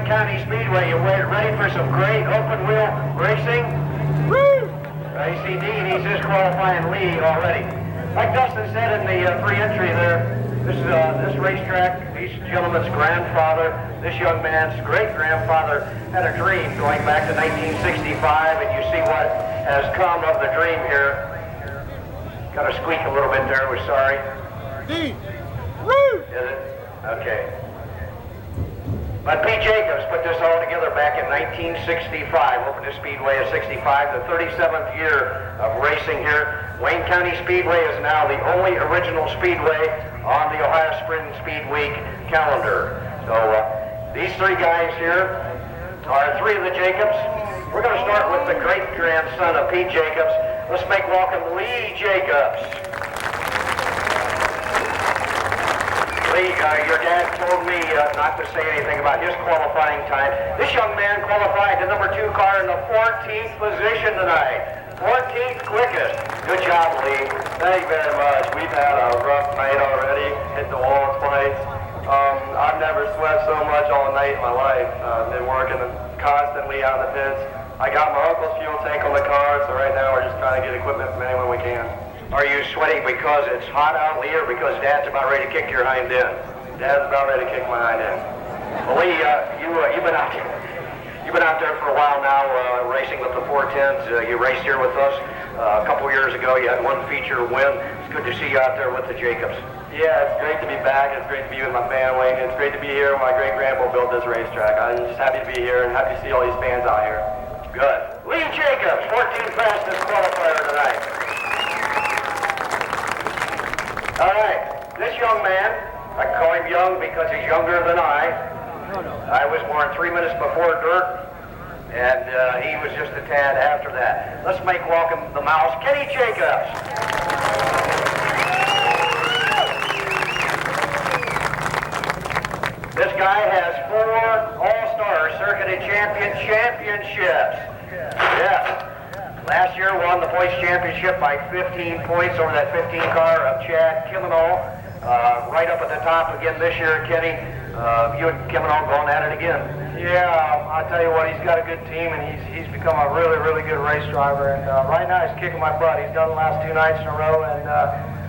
Wayne County Speedway. You ready for some great open wheel racing? Woo! I see Dean, he's just qualifying Lee already. Like Dustin said in the pre-entry there, this racetrack, these gentlemen's grandfather, this young man's great-grandfather had a dream going back to 1965, and you see what has come of the dream here. Got to squeak a little bit there, we're sorry. Dean! Woo! Is it? Okay. But Pete Jacobs put this all together back in 1965, opened the Speedway at 65, the 37th year of racing here. Wayne County Speedway is now the only original speedway on the Ohio Spring Speed Week calendar. So these three guys here are three of the Jacobs. We're going to start with the great-grandson of Pete Jacobs. Let's make welcome Lee Jacobs. Lee, your dad told me not to say anything about his qualifying time. This young man qualified the number 2 car in the 14th position tonight. 14th quickest. Good job, Lee. Thank you very much. We've had a rough night already. Hit the wall twice. I've never sweat so much all night in my life. I've been working constantly out in the pits. I got my uncle's fuel tank on the car, so right now we're just trying to get equipment from anyone we can. Are you sweating because it's hot out, Lee, or because Dad's about ready to kick your hind end? Dad's about ready to kick my hind end. Well, Lee, you've been out there for a while now, racing with the 410s. You raced here with us a couple years ago. You had one feature win. It's good to see you out there with the Jacobs. Yeah, it's great to be back. It's great to be with my family. It's great to be here when my great-grandpa built this racetrack. I'm just happy to be here and happy to see all these fans out here. Good. Lee Jacobs, 14th fastest qualifier tonight. All right, this young man, I call him young because he's younger than I. I was born 3 minutes before dirt, and he was just a tad after that. Let's make welcome the mouse, Kenny Jacobs. This guy has 4 All-Star Circuit championships. Yeah. Last year won the points championship by 15 points over that 15 car of Chad Kiminol. Right up at the top again this year, Kenny. You and Kiminol going at it again. Yeah, I'll tell you what, he's got a good team, and he's become a really, really good race driver. And right now he's kicking my butt. He's done the last 2 nights in a row. And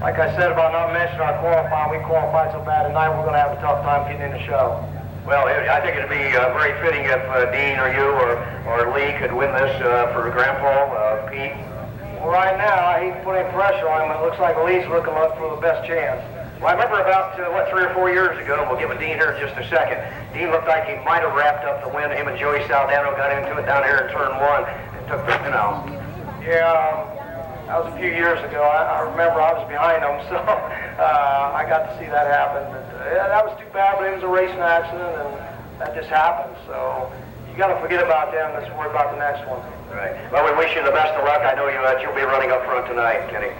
like I said about not mentioning our qualifying, we qualified so bad tonight we're going to have a tough time getting in the show. Well, I think it'd be very fitting if Dean or you or Lee could win this for Grandpa, Pete. Well, right now, I hate to put any pressure on him. It looks like Lee's looking for the best chance. Well, I remember about, 3 or 4 years ago, and we'll give it Dean here in just a second. Dean looked like he might have wrapped up the win. Him and Joey Saldano got into it down here in turn 1. It took, Yeah, that was a few years ago. I remember I was behind them, so I got to see that happen. But, yeah, that was too bad, but it was a racing accident, and that just happened. So you got to forget about them. Let's worry about the next one. Right. Well, we wish you the best of luck. I know you'll be running up front tonight, Kenny.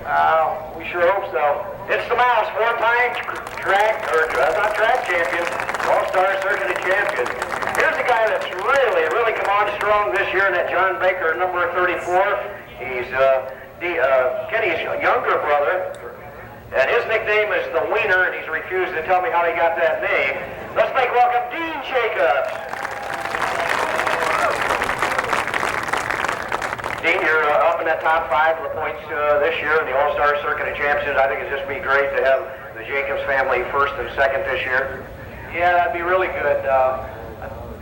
We sure hope so. It's the mouse, 4-time track champion, All-Star Circuit champion. Here's a guy that's really, really come on strong this year, that John Baker, number 34. He's Kenny's younger brother, and his nickname is the Wiener, and he's refused to tell me how he got that name. Let's make welcome Dean Jacobs. Dean, you're up in that top 5 of the points this year in the All-Star Circuit of Champions. I think it'd just be great to have the Jacobs family first and second this year. Yeah, that'd be really good. I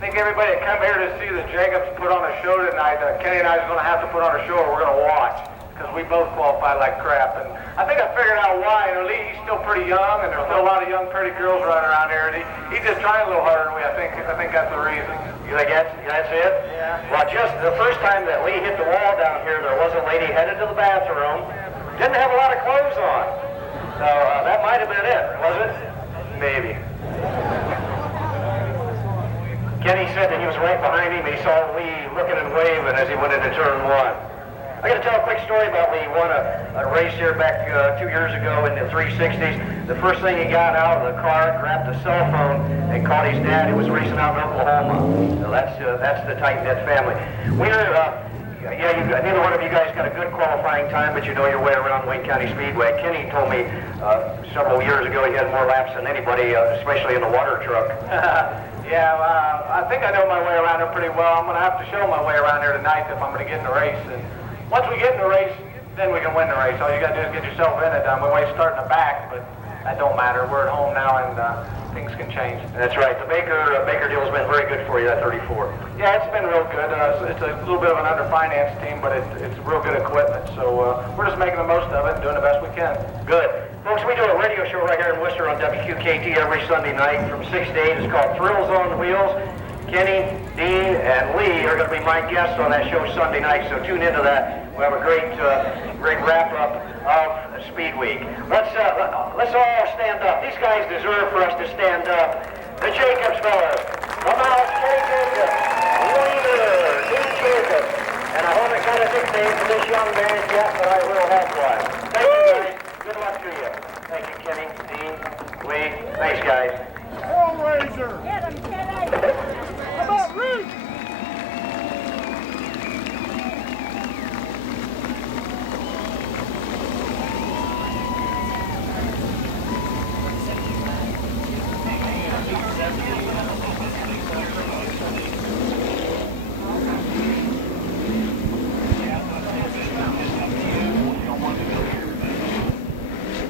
think everybody that come here to see the Jacobs put on a show tonight, Kenny and I is going to have to put on a show or we're going to watch, because we both qualified like crap. And I think I figured out why. Lee, he's still pretty young, and there's still a lot of young, pretty girls running around here. And he's just trying a little harder than we. I think that's the reason. You think that's it? Yeah. Well, just the first time that Lee hit the wall down here, there was a lady headed to the bathroom, didn't have a lot of clothes on. So that might have been it, was it? Maybe. Kenny said that he was right behind him. He saw Lee looking and waving as he went into turn 1. I got to tell a quick story about Lee. He won a race here back 2 years ago in the 360s. The first thing he got out of the car, grabbed a cell phone, and called his dad, who was racing out in Oklahoma. So that's the tight-knit family. Neither one of you guys got a good qualifying time, but you know your way around Wayne County Speedway. Kenny told me several years ago he had more laps than anybody, especially in the water truck. Yeah, I think I know my way around here pretty well. I'm going to have to show my way around here tonight if I'm going to get in the race. And once we get in the race, then we can win the race. All you got to do is get yourself in it. We might start in the back, but that don't matter. We're at home now, and things can change. That's right. The Baker deal has been very good for you, that 34. Yeah, it's been real good. It's a little bit of an underfinanced team, but it's real good equipment. So we're just making the most of it and doing the best we can. Good. Folks, we do a radio show right here in Worcester on WQKT every Sunday night from 6 to 8. It's called Thrills on Wheels. Kenny, Dean, and Lee are going to be my guests on that show Sunday night, so tune into that. We'll have a great wrap-up of Speedweek. Let's all stand up. These guys deserve for us to stand up. The Jacobs fellas. Come out, Kenny Jacobs. Leader, Dean Jacobs. And I haven't got a nickname for this young man yet, but I will have one. Thank you, guys. Good luck to you. Thank you, Kenny, Dean, Lee. Thanks, guys. Hellraiser. Get him, Kenny! How about Root?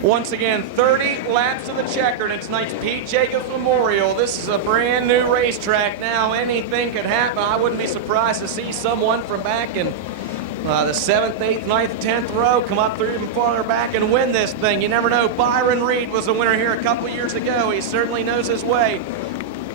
Once again, 30 laps of the checker, and it's tonight's Pete Jacobs Memorial. This is a brand new racetrack now. Anything could happen. I wouldn't be surprised to see someone from back in the 7th, 8th, 9th, 10th row come up through even farther back and win this thing. You never know. Byron Reed was a winner here a couple years ago. He certainly knows his way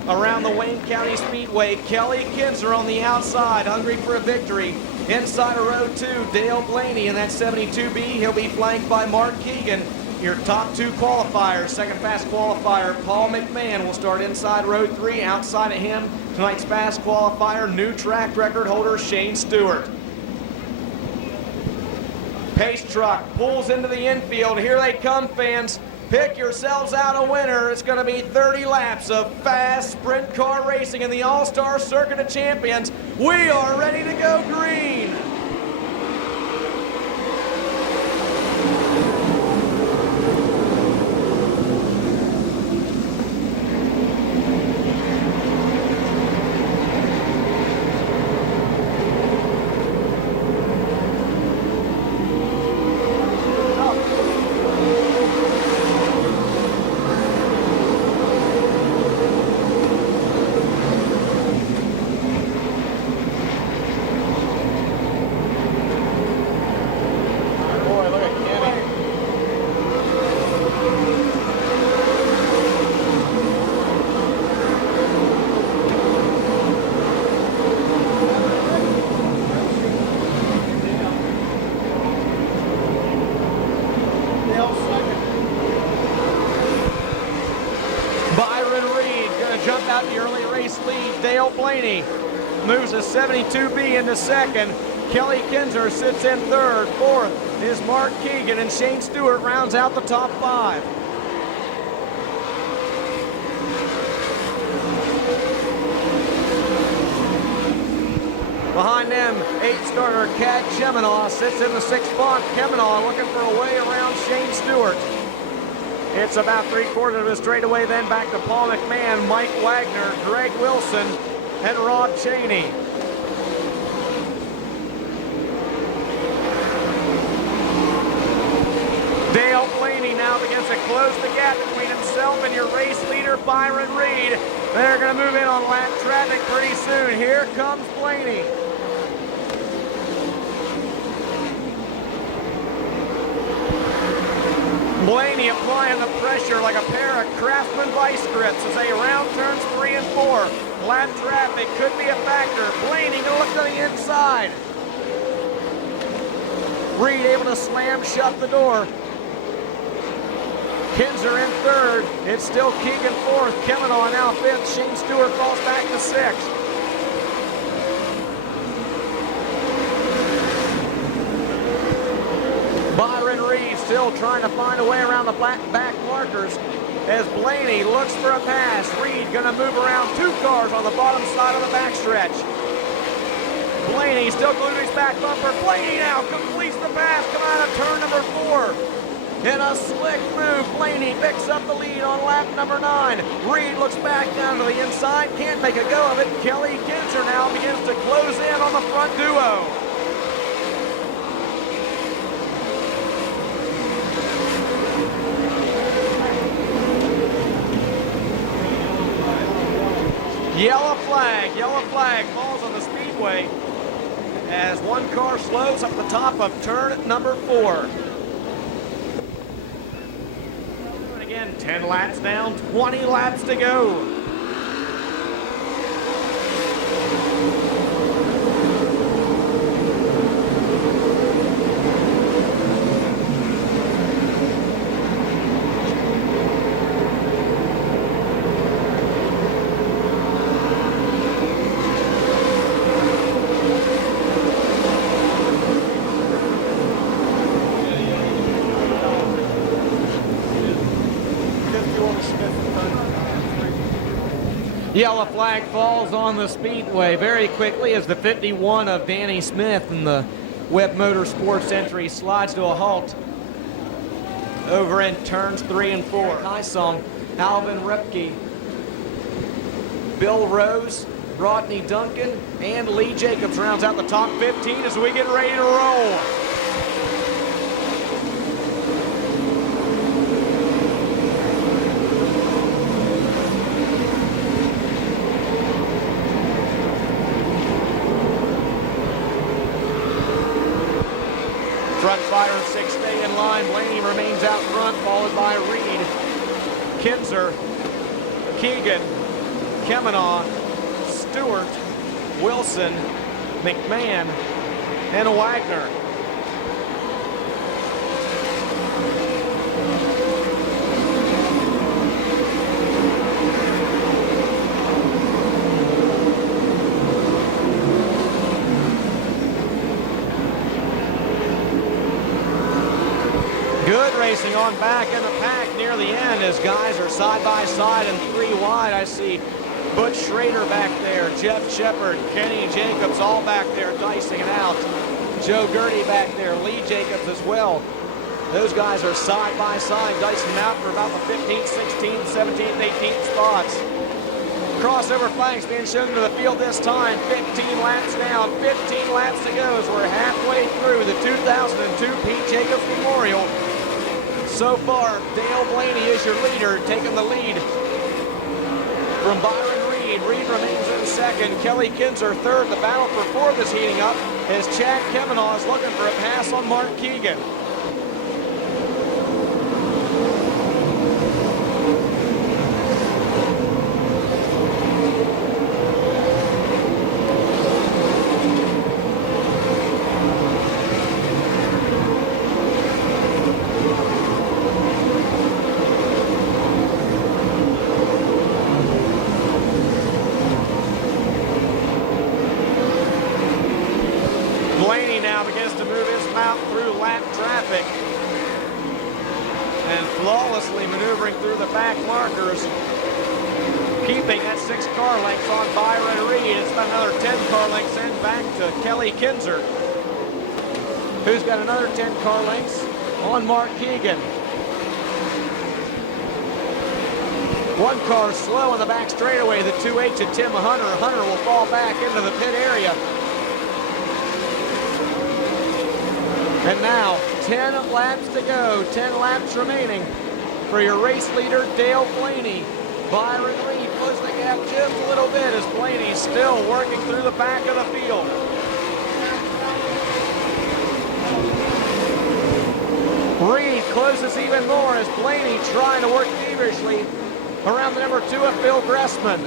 around the Wayne County Speedway. Kelly Kinzer on the outside, hungry for a victory. Inside of row 2, Dale Blaney in that 72B. He'll be flanked by Mark Keegan. Your top 2 qualifiers. Second fast qualifier, Paul McMahon, will start inside row 3. Outside of him, tonight's fast qualifier, new track record holder Shane Stewart. Pace truck pulls into the infield. Here they come, fans. Pick yourselves out a winner. It's going to be 30 laps of fast sprint car racing in the All-Star Circuit of Champions. We are ready to go green. Dale Blaney moves a 72B into second. Kelly Kinzer sits in third. Fourth is Mark Keegan, and Shane Stewart rounds out the top 5. Behind them, 8-starter Cat Cheminaw sits in the 6th spot. Cheminaw looking for a way around Shane Stewart. It's about 3/4 of a straightaway, then back to Paul McMahon, Mike Wagner, Greg Wilson, and Rob Cheney. Dale Blaney now begins to close the gap between himself and your race leader, Byron Reed. They're going to move in on lap traffic pretty soon. Here comes Blaney. Blaney applying the pressure like a pair of Craftsman vice grips as they round turns 3 and 4. Lap traffic could be a factor. Blaney gonna look to the inside. Reed able to slam shut the door. Kinzer in third. It's still Keegan fourth. Cheminaw now fifth. Shane Stewart falls back to sixth. Byron Reed still trying to find a way around the back markers as Blaney looks for a pass. Reed gonna move around 2 cars on the bottom side of the backstretch. Blaney still glued to his back bumper. Blaney now completes the pass, come out of turn number 4. In a slick move, Blaney picks up the lead on lap number 9. Reed looks back down to the inside, can't make a go of it. Kelly Kinzer now begins to close in on the front duo. Yellow flag falls on the Speedway as one car slows up the top of turn number 4. And again, 10 laps down, 20 laps to go. Yellow flag falls on the Speedway very quickly as the 51 of Danny Smith and the Webb Motorsports entry slides to a halt over in turns 3 and 4. Hysong, Alvin Repke, Bill Rose, Rodney Duncan, and Lee Jacobs rounds out the top 15 as we get ready to roll. Front fighter 6 stay in line. Blaney remains out front, followed by Reed, Kinzer, Keegan, Kemenaugh, Stewart, Wilson, McMahon, and Wagner. Good racing on back in the pack near the end as guys are side by side and 3 wide. I see Butch Schrader back there, Jeff Shepard, Kenny Jacobs all back there dicing it out. Joe Gertie back there, Lee Jacobs as well. Those guys are side by side dicing them out for about the 15th, 16th, 17th, 18th spots. Crossover flags being shown to the field this time. 15 laps down, 15 laps to go as we're halfway through the 2002 Pete Jacobs Memorial. So far, Dale Blaney is your leader, taking the lead from Byron Reed. Reed remains in second. Kelly Kinzer third. The battle for fourth is heating up as Chad Kemenaugh is looking for a pass on Mark Keegan. Blaney now begins to move his mount through lap traffic and flawlessly maneuvering through the back markers, keeping that 6 car lengths on Byron Reed. It's about another 10 car lengths in back to Kelly Kinzer, who's got another 10 car lengths on Mark Keegan. One car slow on the back straightaway, the 2H of Tim Hunter. Hunter will fall back into the pit area. And now, 10 laps to go, 10 laps remaining for your race leader, Dale Blaney. Byron Reed closed the gap just a little bit as Blaney's still working through the back of the field. Reed closes even more as Blaney trying to work feverishly around the number 2 of Bill Gressman.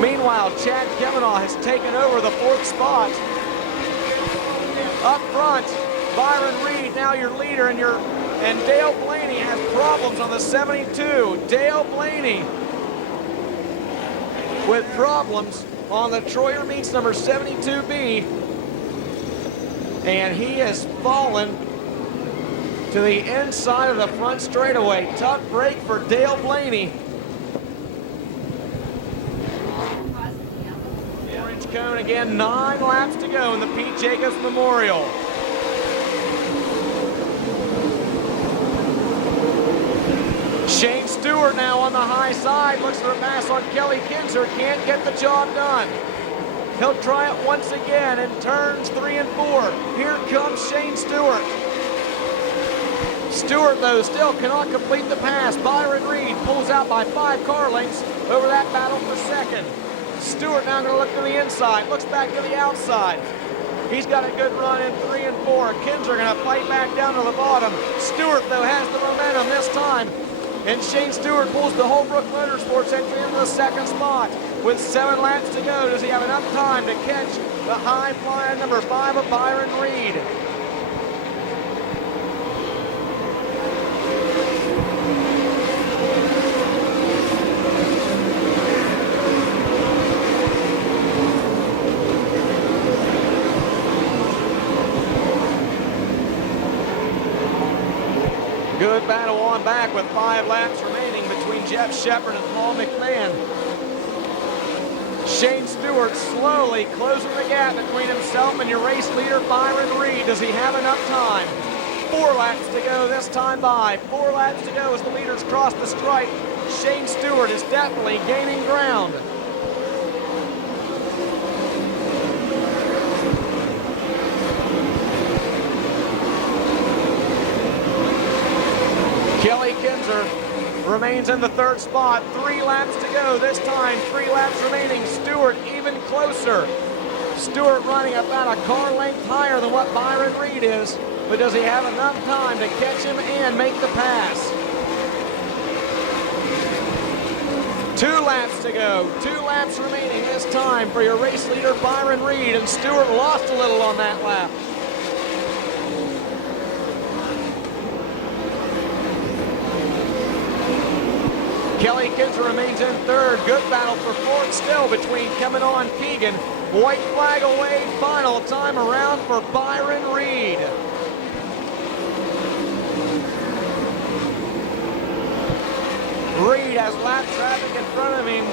Meanwhile, Chad Kemenaugh has taken over the 4th spot. Up front, Byron Reed, now your leader, and Dale Blaney has problems on the 72. Dale Blaney with problems on the Troyer Meats number 72B. And he has fallen to the inside of the front straightaway. Tough break for Dale Blaney. Orange cone again, 9 laps to go in the Pete Jacobs Memorial. Shane Stewart now on the high side, looks for a pass on Kelly Kinzer, can't get the job done. He'll try it once again in turns 3 and 4. Here comes Shane Stewart. Stewart, though, still cannot complete the pass. Byron Reed pulls out by 5 car lengths over that battle for second. Stewart now going to look to the inside, looks back to the outside. He's got a good run in 3 and 4. Kinzer going to fight back down to the bottom. Stewart, though, has the momentum this time. And Shane Stewart pulls the Holbrook Motorsports entry into the second spot. With 7 laps to go, does he have enough time to catch the high flyer number 5 of Byron Reed? Good battle on back with 5 laps remaining between Jeff Shepard and Paul McMahon. Shane Stewart slowly closing the gap between himself and your race leader, Byron Reed. Does he have enough time? 4 laps to go this time by. 4 laps to go as the leaders cross the stripe. Shane Stewart is definitely gaining ground. Kelly Kinzer remains in the 3rd spot. 3 laps to go this time. 3 laps remaining. Stewart even closer. Stewart running about a car length higher than what Byron Reed is. But does he have enough time to catch him and make the pass? 2 laps to go. 2 laps remaining this time for your race leader, Byron Reed. And Stewart lost a little on that lap. Kelly Kinzer remains in 3rd. Good battle for 4th still between coming on Keegan. White flag away, final time around for Byron Reed. Reed has lap traffic in front of him.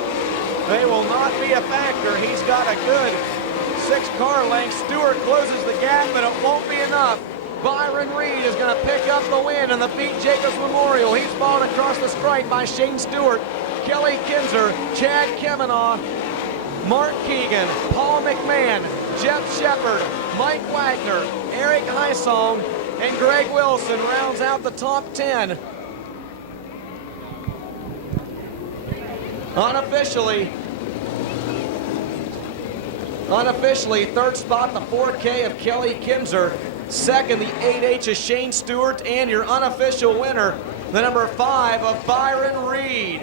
They will not be a factor. He's got a good 6 car lengths. Stewart closes the gap, but it won't be enough. Byron Reed is going to pick up the win in the Pete Jacobs Memorial. He's followed across the stripe by Shane Stewart, Kelly Kinzer, Chad Kemanaugh, Mark Keegan, Paul McMahon, Jeff Shepard, Mike Wagner, Eric Heisong, and Greg Wilson rounds out the top 10. Unofficially, 3rd spot, the 4K of Kelly Kinzer. 2nd, the 8H of Shane Stewart, and your unofficial winner, the number 5 of Byron Reed.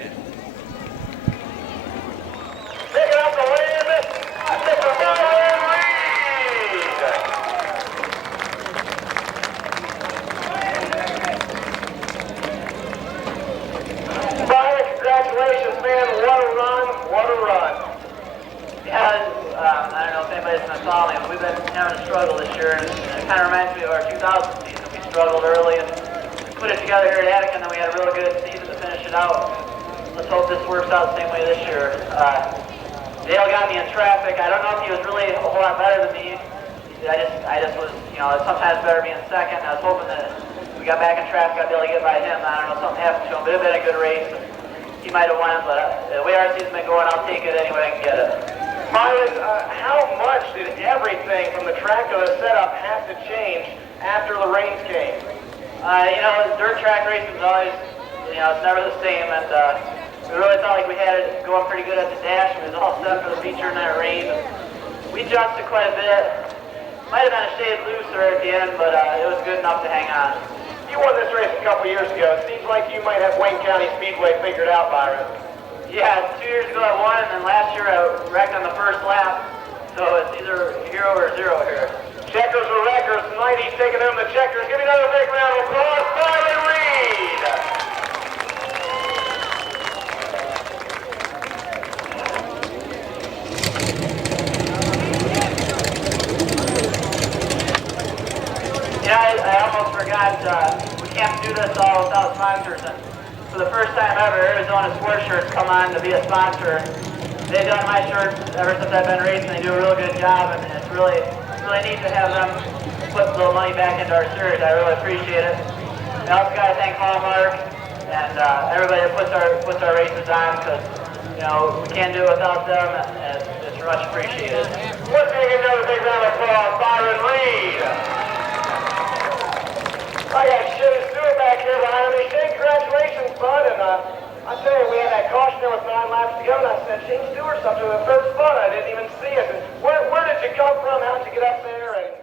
Picking up the win, Mr. Byron Reed. Byron, congratulations, man. What a run, what a run. Yeah, I don't know if anybody's going to follow me, but we've been having a struggle this year, and it kind of reminds me of our 2000 season. We struggled early and put it together here at Attica, and then we had a real good season to finish it out. Let's hope this works out the same way this year. Dale got me in traffic. I don't know if he was really a whole lot better than me. I just was, you know, sometimes better being second. I was hoping that if we got back in traffic, I'd be able to get by him. I don't know, something happened to him, but it had been a good race. He might have won, but the way our season's been going, I'll take it any way I can get it. Byron, how much did everything from the track to the setup have to change after the rains came? You know, dirt track racing is always, you know, it's never the same, and we really felt like we had it going pretty good at the dash. It was all set for the feature in that rain. We adjusted quite a bit. Might have been a shade looser at the end, but it was good enough to hang on. You won this race a couple years ago. It seems like you might have Wayne County Speedway figured out, Byron. Yeah, 2 years ago I won, and then last year I wrecked on the first lap. So it's either hero or zero here. Checkers or wreckers. Tonight he's taking home the checkers. Give me another big round of applause, Byron Reed. Yeah, I almost forgot. We can't do this all without sponsors. And for the first time ever, Arizona Sports Shirts come on to be a sponsor. They've done my shirts ever since I've been racing. They do a really good job, and it's really neat to have them put a little money back into our series. I really appreciate it. I also got to thank Hallmark, and everybody that puts our races on, because you know we can't do it without them, and it's much appreciated. Let's take another big round of applause, Byron Reed. I got Shane Stewart back here behind me. Shane, congratulations, bud. And I tell you, we had that caution there with 9 laps to go, and I said, Shane Stewart's up to the third spot. I didn't even see it. And where did you come from? How did you get up there? And